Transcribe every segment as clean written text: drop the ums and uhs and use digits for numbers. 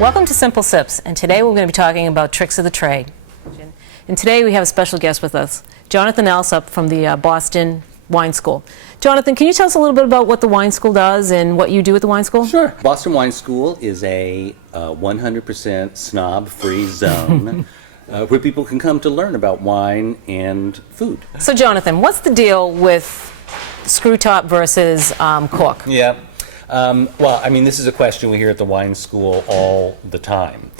Welcome to Simple Sips, and today we're going to be talking about tricks of the trade. And today we have a special guest with us, Jonathan Alsop from the Boston Wine School. Jonathan, can you tell us a little bit about what the Wine School does and what you do at the Wine School? Sure. Boston Wine School is a 100% snob-free zone where people can come to learn about wine and food. So Jonathan, what's the deal with screw top versus cork? Yeah. Well, I mean, this is a question we hear at the wine school all the time.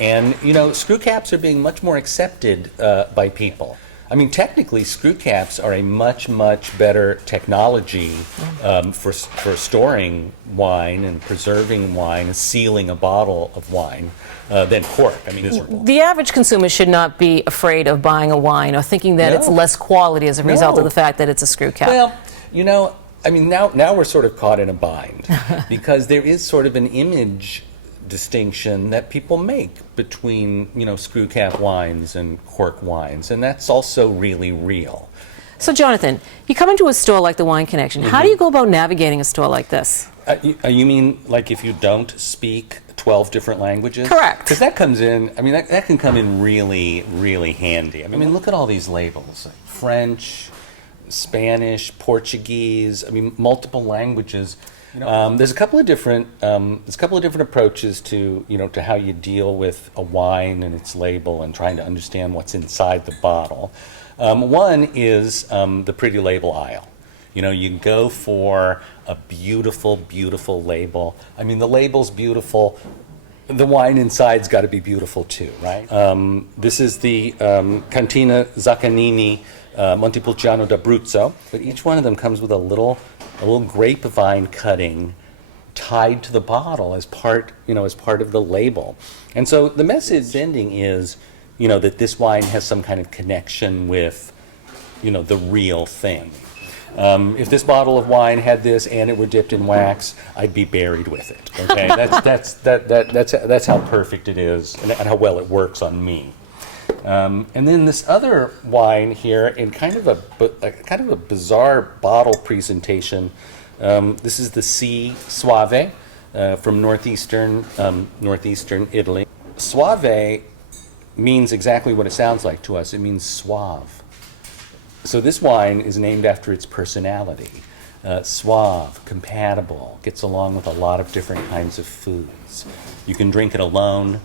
And, you know, screw caps are being much more accepted by people. I mean, technically, screw caps are a much, much better technology for storing wine and preserving wine and sealing a bottle of wine than cork. I mean, miserable. The average consumer should not be afraid of buying a wine or thinking that it's less quality as a result of the fact that it's a screw cap. Well, you know, I mean, now we're sort of caught in a bind because there is sort of an image distinction that people make between, you know, screw cap wines and cork wines, and that's also really real. So Jonathan, you come into a store like the Wine Connection. How do you go about navigating a store like this? You mean like if you don't speak 12 different languages? Correct. Because that comes in, I mean, that can come in really, really handy. I mean, look at all these labels. French, Spanish, Portuguese, I mean, multiple languages. There's a couple of different approaches to, you know, to how you deal with a wine and its label and trying to understand what's inside the bottle. One is the pretty label aisle. You know, you go for a beautiful, beautiful label. I mean, the label's beautiful. The wine inside's got to be beautiful too, right? This is the Cantina Zaccanini Montepulciano d'Abruzzo, but each one of them comes with a little grapevine cutting tied to the bottle as part of the label. And so the message ending is, you know, that this wine has some kind of connection with, you know, the real thing. If this bottle of wine had this and it were dipped in wax, I'd be buried with it. Okay, that's how perfect it is and how well it works on me. And then this other wine here in kind of a bizarre bottle presentation. This is the C Soave from northeastern Italy. Soave means exactly what it sounds like to us. It means suave. So this wine is named after its personality. Suave, compatible, gets along with a lot of different kinds of foods. You can drink it alone.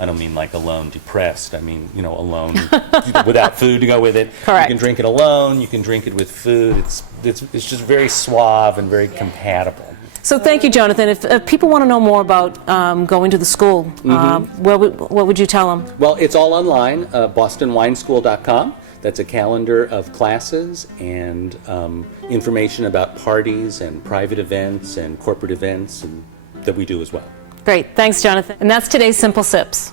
I don't mean like alone depressed. I mean, you know, alone without food to go with it. Correct. You can drink it alone. You can drink it with food. It's just very suave and very compatible. So thank you, Jonathan. If people want to know more about going to the school, what would you tell them? Well, it's all online, bostonwineschool.com. That's a calendar of classes and information about parties and private events and corporate events that we do as well. Great. Thanks, Jonathan. And that's today's Simple Sips.